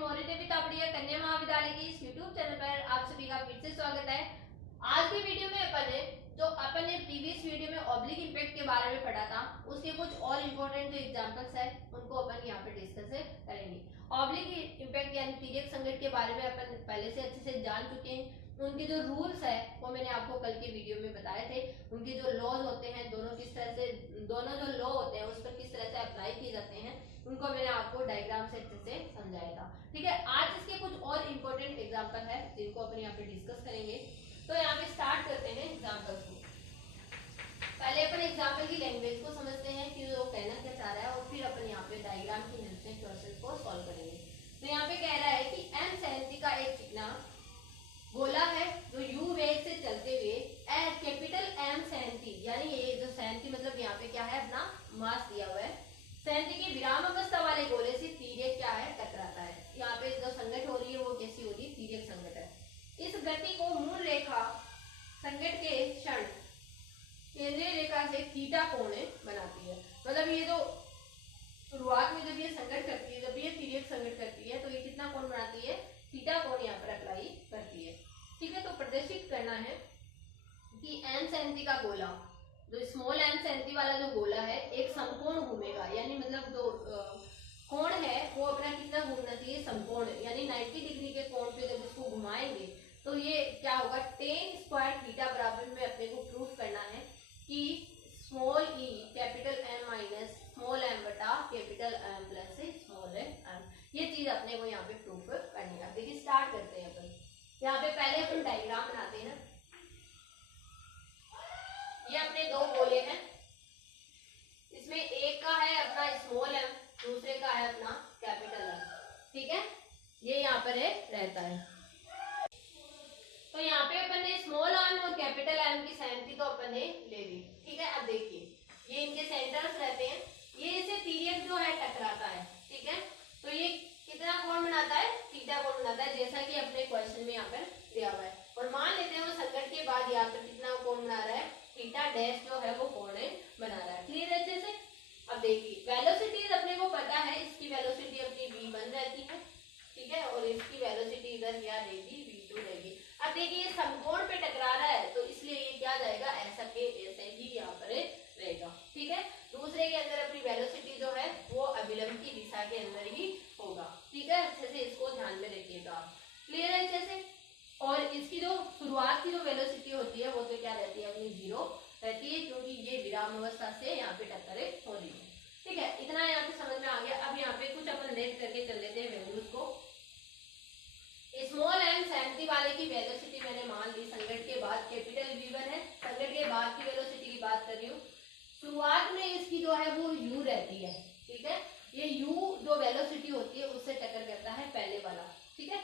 मौर्य देवी तापड़िया कन्या महाविद्यालय के इस यूट्यूब चैनल पर आप सभी का फिर से स्वागत है। आज की वीडियो में अपन ने प्रीवियस वीडियो में ऑब्लिक इम्पैक्ट के बारे में पढ़ा था, उसके कुछ और इम्पोर्टेंट जो एग्जांपल्स है उनको अपन यहाँ पे डिस्कस करेंगे। ऑब्लिक इम्पैक्ट यानी तिर्यक संकट के बारे में अपन पहले से अच्छे से जान चुके हैं। उनके जो रूल्स है वो मैंने आपको कल के वीडियो में बताए थे। उनके जो लॉज होते हैं दोनों जो लॉ होते हैं उस पर किस तरह से अप्लाई किए जाते हैं उनको मैंने आपको डायग्राम से अच्छे से समझाया था। ठीक है, आज इसके कुछ और इम्पोर्टेंट एग्जांपल है जिनको अपन यहाँ पे डिस्कस करेंगे। तो यहाँ पे स्टार्ट करते हैं एग्जांपल्स को। पहले अपन एग्जांपल की लैंग्वेज को समझते हैं कि वो कहना क्या चाह रहा है और फिर अपन यहाँ पे डायग्राम की हेल्प से प्रोसेस को सॉल्व करेंगे। तो यहाँ पे कह रहा है कि m सेंटी का एक चिकना गोला है जो u वेग से चलते हुए कैपिटल M सेंटी, यानी ये जो सेंटी मतलब यहाँ पे क्या है अपना मास दिया हुआ है, सेंटी के विराम अवस्था वाले गोले से तिर्यक क्या है टकराता है। यहाँ पे जो संगत हो रही है वो कैसी हो रही है, तिर्यक संगत है। इस गति को मूल रेखा संगत के क्षण केंद्रीय रेखा से थीटा कोण बनाती है। मतलब ये जो शुरुआत में जब ये संगत करती है, जब ये तिर्यक संगत करती है तो ये कितना कोण बनाती है, थीटा कोण यहाँ पर अप्लाई करती है। ठीक है, तो प्रदर्शित करना है कि m सेंटी का गोला, जो स्मॉल m सेंटी वाला जो गोला है एक समकोण घूमेगा, यानी मतलब जो कोण है वो अपना कितना घूमना चाहिए, समकोण, यानी 90 डिग्री के कोण पे जब इसको घुमाएंगे तो ये क्या होगा, tan स्क्वायर थीटा बराबर में अपने को प्रूफ करना है कि small e capital M minus small m बटा capital M plus small m, ये चीज अपने को यहाँ पे प्रूफ करनी है। देखिए स्टार्ट करते हैं अपन। यहाँ पे पहले अपन डायग्राम बनाते हैं। ये अपने दो गोले हैं, इसमें एक का है अपना स्मॉल m, दूसरे का है अपना कैपिटल M। ठीक है, ये यहाँ पर रहता है। तो यहाँ पे अपन ने स्मॉल m और कैपिटल M की सेंटी तो अपन ने ले ली। ठीक है, अब देखिए ये इनके सेंटर्स रहते हैं, ये इसे तिर्यक जो है टकराता है। ठीक है, तो ये कितना कोण बनाता है, थीटा कोण बनाता है, जैसा कि अपने क्वेश्चन में यहाँ पर दिया हुआ है। और मान लेते हैं वो संकट के बाद यहाँ पर कितना कोण बना रहा है, थीटा डैश जो है वो कोण बना रहा है। क्लियर है अच्छे से। अब देखिए वेलोसिटी अपने को पता है, इसकी वेलोसिटी अपनी v1 रहती है। ठीक है, और इसकी वेलोसिटी इधर क्या रहेगी, v2 रहेगी। अब देखिए ये समकोण पे टकरा रहा है तो इसलिए ये क्या जाएगा, ऐसा के ऐसे ही यहाँ पर रहेगा। ठीक है, दूसरे के अंदर अपनी वेलोसिटी जो है वो अभिलंब की दिशा के अंदर ही होगा। ठीक है, अच्छे से इसको ध्यान में रखिएगा। क्लियर है अच्छे से। और इसकी जो शुरुआत की जो वेलोसिटी होती है वो तो क्या रहती है, अपनी 0 रहती है, क्योंकि ये विराम अवस्था से यहाँ पे टक्कर हो रही है। ठीक है, इतना यहाँ पे समझ में आ गया। अब यहाँ पे कुछ अपन रेट करके चल लेते हैं वैल्यूज को। स्मॉल m सेंटी वाले की वेलोसिटी मैंने मान ली, संगत के बाद कैपिटल v1 है, संगत के बाद की वेलोसिटी की बात कर रही हूँ। शुरुआत में इसकी जो है वो u रहती है। ठीक है, ये u जो वेलोसिटी होती है उससे टक्कर करता है पहले वाला। ठीक है,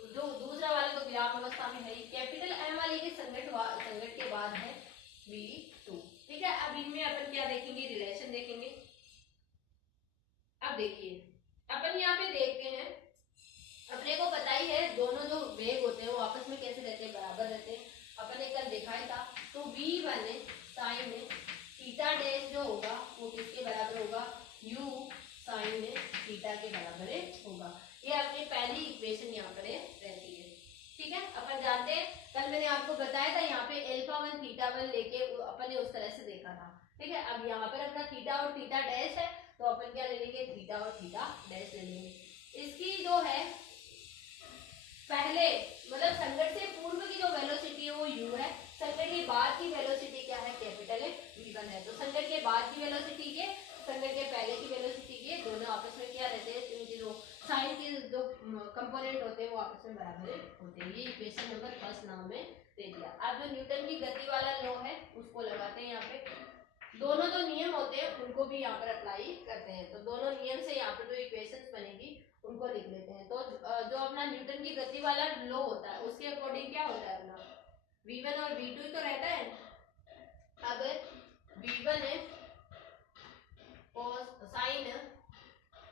जो दूसरा वाला तो विराम अवस्था में है। कैपिटल M वाले के संगत के बाद है v2। ठीक है, अब इनमें अपन क्या देखेंगे, रिलेशन देखेंगे। अब देखिए अपन यहाँ पे देखते हैं, अपने को पता ही है दोनों जो वेग होते हैं वो आपस में कैसे रहते हैं, बराबर रहते हैं। अपन ने कल देखा ही था। तो v1 साइन थीटा डैश जो होगा वो किसके बराबर होगा, u साइन थीटा के बराबर होगा। ये अपनी पहली इक्वेशन यहाँ पर रहती है। ठीक है, अपन जानते हैं, कल मैंने आपको बताया था यहाँ पे अल्फा 1 थीटा 1 लेके अपन ने उस तरह से देखा था। ठीक है, अब यहाँ पर अपना थीटा और थीटा डैश है तो अपन क्या ले लेंगे, थीटा और थीटा डैश ले लेंगे। इसकी जो है पहले मतलब संकट से पूर्व की जो वेलोसिटी है वो u है, संकट के बाद की वेलोसिटी क्या है, कैपिटल v1 है। तो संकट के बाद की वेलोसिटी के संकट के पहले की वेलोसिटी के दोनों आपस में क्या रहते हैं, इनके जो साइन के जो कंपोनेंट होते हैं वो आपस में बराबर होते हैं। ये इक्वेशन नंबर फर्स्ट नाम में दे दिया। अब जो न्यूटन की गति वाला लॉ है उसको लगाते हैं यहाँ पे। दोनों जो नियम होते हैं उनको भी यहाँ पर अप्लाई करते हैं। तो दोनों नियम से यहाँ पर जो इक्वेशंस बनेगी उनको लिख लेते हैं। तो जो अपना न्यूटन की गति वाला लॉ होता है उसके अकॉर्डिंग क्या होता है, अपना v1 और v2 तो रहता है। अब v1 है cos साइन,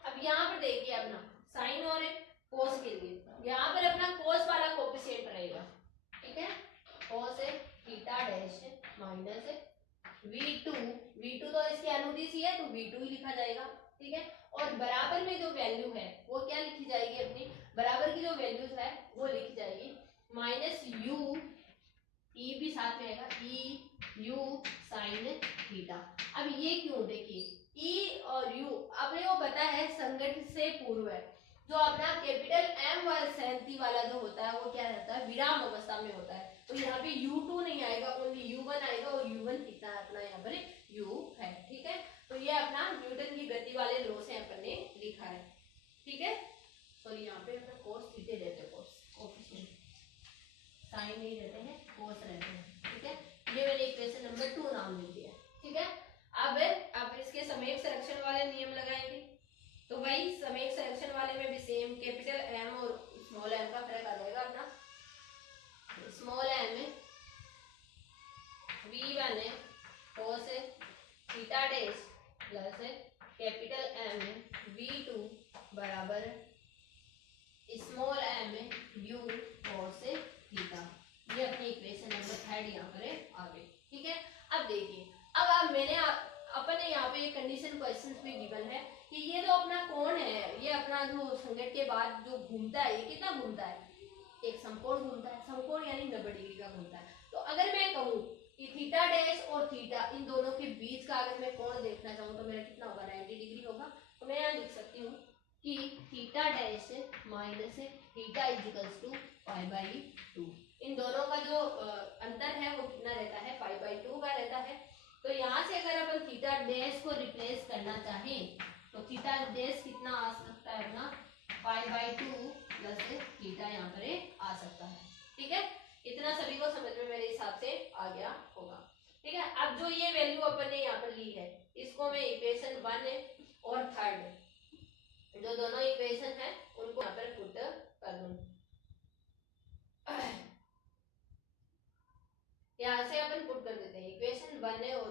अब यहाँ पर देखिए अपना साइन और cos के लिए यहाँ पर अपना cos वाला कोएफिशिएंट रहेगा। ठीक है, cos theta dash minus v2 तो इसके अनुदिश ही है तो v2 ही लिखा जाएगा। ठीक है, और बराबर में जो वैल्यू है वो क्या लिखी जाएगी, अपनी वैल्यूज है वो लिखी जाएगी, माइनस यू, ई भी साथ में आएगा, ई यू साइन थीटा। अब ये क्यों, देखिए ई और यू अपने को पता है संगठित से पूर्व है, जो अपना कैपिटल एम वाला सहमति वाला जो होता है वो क्या रहता है, विराम अवस्था में होता है। तो यहाँ पे U2 नहीं आएगा, ओनली U1 आएगा, और U1 कितना है अपना यहाँ पर U है। ठीक है, तो ये अपना न्यूटन की गति वाले लॉ से अपन ने लिखा है। ठीक है, सॉरी यहाँ पे अपना कोस थीटे रहते हैं, कोस साइन नहीं रहते हैं, कोस रहते हैं। ठीक है, ये मैंने इक्वेशन नंबर 2 नाम लिख दिया। ठीक है, अब इसके समेक संरक्षण वाले नियम लगाएंगे। तो वही समेक संरक्षण वाले में भी सेम कैपिटल एम और स्मॉल एम का फर्क आ जाएगा अपना। स्मॉल एम v1 है cos theta dash plus capital M v2 बराबर small M u cos theta. ये अपनी इक्वेशन नंबर 3 यहाँ पर आ गई। ठीक है, अब देखिए, अब मैंने अपन ने यहाँ पे ये कंडीशन क्वेश्चन भी गिवन है कि ये जो अपना कोण है, ये अपना जो संघट के बाद जो घूमता है, ये कितना घूमता है, एक समकोण घूमता है, समकोण यानी 90 डिग्री का घूमता है। तो अगर मैं कहूँ कि थीटा डैश और थीटा इन दोनों के बीच का अगर मैं कोण देखना चाहूँ तो मेरा कितना होगा, 90 डिग्री होगा। तो मैं यहाँ लिख सकती हूँ कि theta dash minus theta equals to π/2। इन दोनों का जो अंतर है वो कितना रहता है, π/2 का रहता है। तो यहाँ से अगर अपन थीटा डैश को रिप्लेस करना चाहें तो थीटा डैश कितना आ सकता है अपना, π/2 प्लस थीटा यहाँ पर आ सकता है। ठीक है, इतना सभी को समझ में मेरे हिसाब से आ गया होगा। ठीक है, अब जो ये वैल्यू अपन ने यहाँ पर ली है, इसको मैं इक्वेशन 1 और 3 जो दोनों इक्वेशन है उनको यहाँ पर पुट कर दूं। यहाँ से अपन पुट कर देते हैं इक्वेशन 1 है और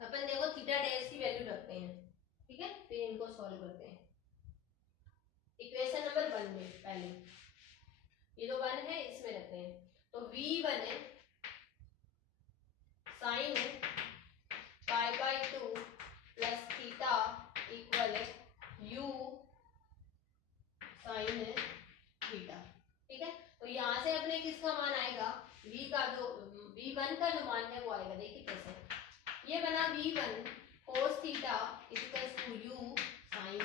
अपन देखो थीटा डैश की वैल्यू रखते हैं। ठीक है, फिर इनको सॉल्व करते हैं। इक्वेशन नंबर 1 में पहले ये जो 1 है इसमें रखते हैं, तो v1 है sine π/2 plus theta equal u sine theta. ठीक है, तो यहाँ से अपने किसका मान आएगा, v1 का जो मान है वो आएगा। देखिए कैसे, ये बना v1 cos theta equals to u sine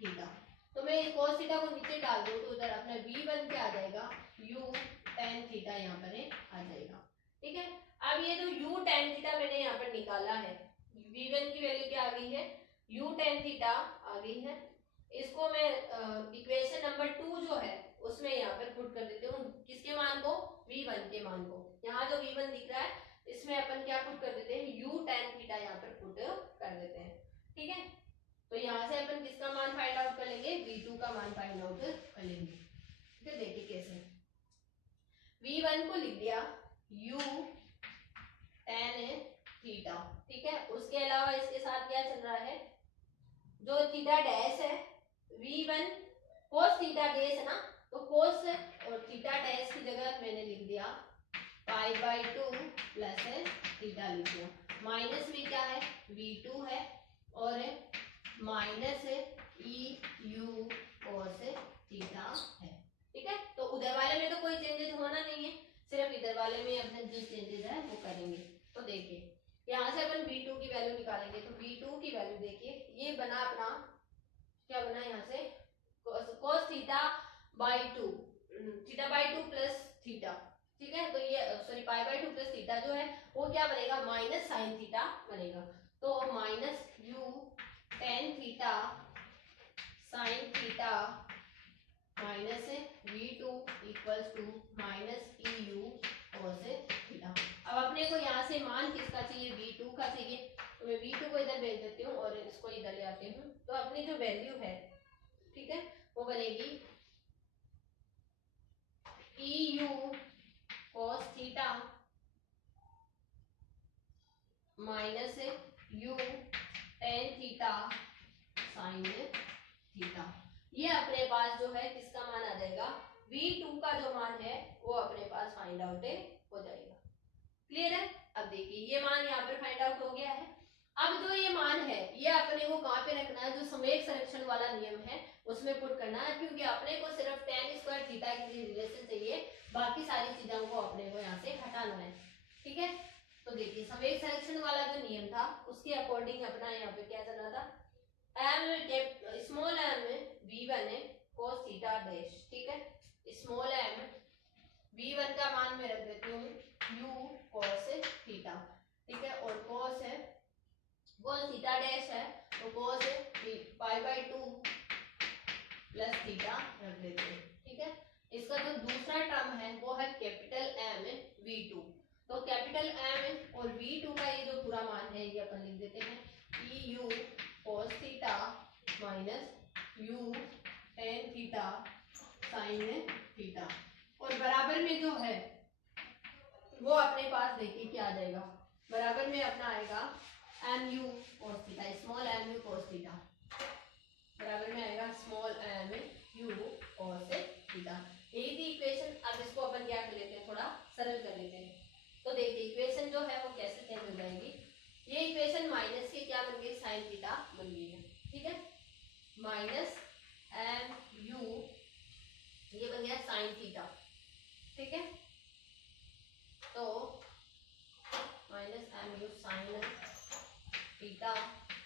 theta. तो मैं cos थीटा को नीचे डाल दूं तो उधर अपना v1 क्या आ जाएगा, u tan थीटा यहाँ पर आ जाएगा। ठीक है, अब ये जो u tan थीटा मैंने यहाँ पर निकाला है, v1 की वैल्यू क्या आ गई है, u tan थीटा आ गई है। इसको मैं इक्वेशन नंबर 2 जो है उसमें यहाँ पर पुट कर देती हूँ, किसके मान को, v1 के मान को। यहाँ जो v1 दिख रहा है इसमें अपन क्या पुट कर देते हैं, u tan थीटा यहाँ पर पुट कर देते हैं। ठीक है, तो यहाँ से अपन किसका मान फाइंड आउट कर लेंगे, v2 का मान फाइंड आउट कर लेंगे। ठीक है, देखिए कैसे, v1 को लिख दिया u tan थीटा। ठीक है, उसके अलावा इसके साथ क्या चल रहा है, जो थीटा डैश है, v1 cos थीटा डैश है ना, तो cos और थीटा डैश की जगह मैंने लिख दिया π/2 प्लस थीटा लिख दिया। माइनस में क्या है, v2 है और माइनस eu cos थीटा है। ठीक है, तो उधर वाले में तो कोई चेंजेस होना नहीं है, सिर्फ इधर वाले में अपने जो चेंजेस है वो करेंगे। तो देखिए यहाँ से अपन v2 की वैल्यू निकालेंगे, तो v2 की वैल्यू देखिए ये बना अपना, क्या बना यहाँ से, cos थीटा/2 थीटा/2 प्लस थीटा। ठीक है, तो ये सॉरी π/2 प्लस थीटा जो है वो क्या बनेगा, माइनस साइन थीटा बनेगा। तो minus u tan theta sine theta minus v2 equals to minus eu cos theta. अब अपने को यहाँ से मान किसका चाहिए, v2 का चाहिए, तो मैं v2 को इधर भेज देती हूँ और इसको इधर ले आती हूँ। तो अपनी जो वैल्यू है, ठीक है, वो बनेगी eu cos theta minus u tan theta sine theta. ये अपने पास जो है किसका मान आ जाएगा, v2 का जो मान है वो अपने पास फाइंड आउट हो जाएगा। क्लियर है, अब देखिए ये मान यहाँ पर फाइंड आउट हो गया है। अब जो ये मान है ये अपने को कहाँ पे रखना है, जो संवेग संरक्षण वाला नियम है उसमें पुट करना है, क्योंकि अपने को सिर्फ tan स्क्वायर थीटा की रिलेशन चाहिए, बाकी सारी चीजों को अपने को यहाँ से हटाना है। ठीक है, तो देखिए संवेग संरक्षण वाला जो नियम था उसके अकॉर्डिंग अपना यहाँ पे क्या चल रहा था, small m v1 cos theta dash. ठीक है, स्मॉल m v1 का मान मैं रख देती हूँ u cos थीटा। ठीक है, और cos है cos थीटा डैश है तो cos pi by 2 plus theta रख देते हैं। ठीक है, इसका जो दूसरा टर्म है वो है कैपिटल M v2। तो कैपिटल M और v2 का ये जो पूरा मान है ये अपन लिख देते हैं eu cos theta minus u tan theta sin theta, और बराबर में जो है वो अपने पास देखिए क्या आ जाएगा, बराबर में अपना आएगा mu cos theta, small mu cos theta, बराबर में आएगा स्मॉल mu cos थीटा। यही थी इक्वेशन। अब इसको अपन क्या कर लेते हैं, थोड़ा सरल कर लेते हैं। तो देखिए इक्वेशन जो है वो कैसे चेंज हो जाएगी, ये इक्वेशन माइनस के क्या बन गई, साइन थीटा बन गई है। ठीक है, माइनस mu ये बन गया साइन थीटा। ठीक है, तो minus mu sine theta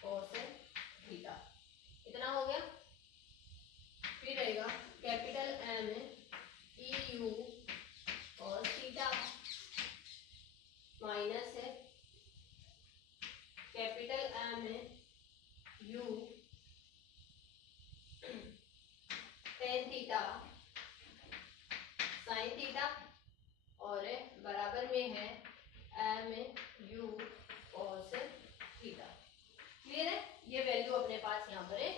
cos theta इतना हो गया। फिर रहेगा capital M eu cos theta minus है capital M u tan theta sin theta, और बराबर में है M u cos theta. Clear है, ये वैल्यू अपने पास यहाँ पर है।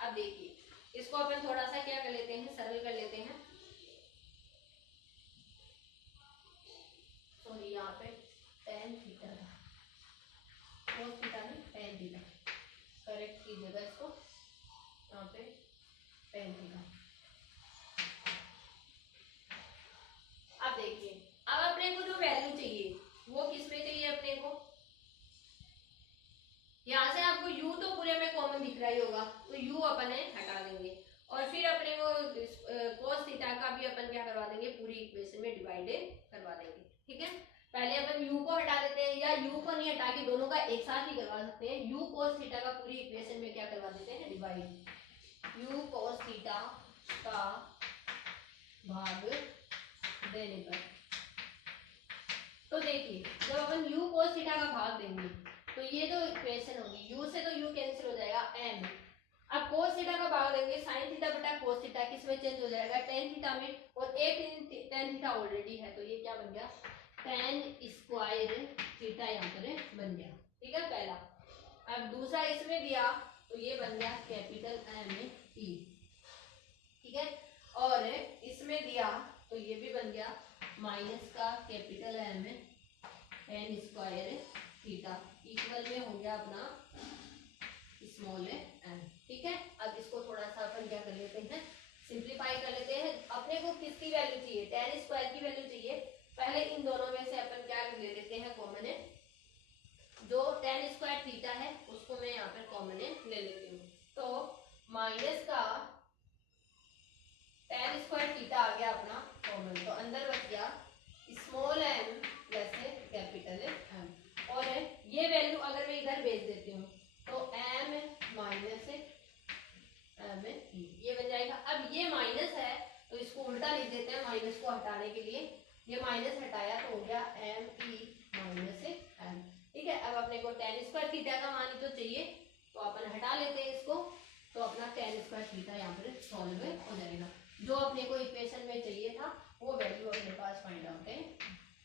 अब देखिए इसको अपन थोड़ा सा क्या कर लेते हैं, सरल कर लेते हैं। सॉरी यहाँ पे tan थीटा था, cos थीटा नहीं tan थीटा, करेक्ट कीजिएगा इसको, यहाँ पे tan थीटा। अब देखिए अब अपने को जो वैल्यू चाहिए वो किस में चाहिए अपने को, यहाँ से आपको u तो पूरे में कॉमन दिख रहा ही होगा, तो u अपन हटा देंगे, और फिर अपने को cos थीटा का भी अपन क्या करवा देंगे, पूरी इक्वेशन में डिवाइड करवा देंगे। ठीक है, पहले अपन u को हटा देते हैं, या u को नहीं हटा के दोनों का एक साथ ही करवा सकते हैं। u cos थीटा का पूरी इक्वेशन में क्या करवा देते हैं, डिवाइड। u cos थीटा का भाग देने पर, तो देखिए जब अपन u cos थीटा का भाग देंगे तो ये जो इक्वेशन होगी u से तो u कैंसिल हो जाएगा m, अब cos थीटा का भाग देंगे sin थीटा बटा cos थीटा, किसमें चेंज हो जाएगा, tan थीटा में, और एक tan थीटा ऑलरेडी है तो ये क्या बन गया, tan स्क्वायर थीटा यहाँ पर बन गया। ठीक है पहला। अब दूसरा इसमें दिया तो ये बन गया कैपिटल M e। ठीक है, और इसमें दिया तो ये भी बन गया माइनस का capital M tan square theta equal में हो गया अपना स्मॉल m। ठीक है, अब इसको थोड़ा सा अपन क्या कर लेते हैं, सिंप्लीफाई कर लेते हैं। अपने को किसकी वैल्यू चाहिए, tan स्क्वायर की वैल्यू चाहिए। पहले इन दोनों में से अपन क्या ले लेते हैं, कॉमन है, जो tan स्क्वायर थीटा है उसको मैं यहाँ पर कॉमन ले लेती हूँ, तो माइनस का tan स्क्वायर थीटा आ गया अपना कॉमन, तो अंदर बच गया small m plus capital M, और ये वैल्यू अगर मैं इधर भेज देती हूँ तो m माइनस m ये बन जाएगा। अब ये माइनस है तो इसको उल्टा लिख देते हैं माइनस को हटाने के लिए, ये माइनस हटाया तो हो गया m e माइनस m। ठीक है, अब अपने को tan स्क्वायर थीटा का मान तो चाहिए तो अपन हटा लेते हैं इसको, तो अपना tan स्क्वायर थीटा यहाँ पर सॉल्व हो जाएगा। जो अपने को इक्वेशन में चाहिए था वो वैल्यू अपने पास फाइंड आउट है,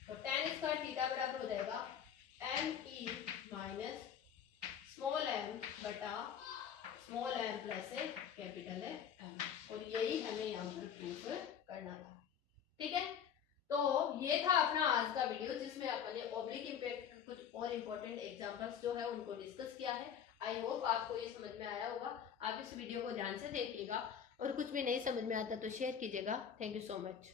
तो tan स्क्वायर थीटा बराबर हो जाएगा m e minus small m बटा small m plus capital M, और यही हमें यहाँ पर प्रूफ करना था। ठीक है, तो ये था अपना आज का वीडियो जिसमें अपने ऑब्लिक इम्पैक्ट के कुछ और इम्पोर्टेंट एग्जांपल्स जो है उनको डिस्कस किया है। आई होप आपको ये समझ में आया होगा। आप इस वीडियो को ध्यान से देखिएगा, और कुछ भी नहीं समझ में आता तो शेयर कीजिएगा। Thank you so much.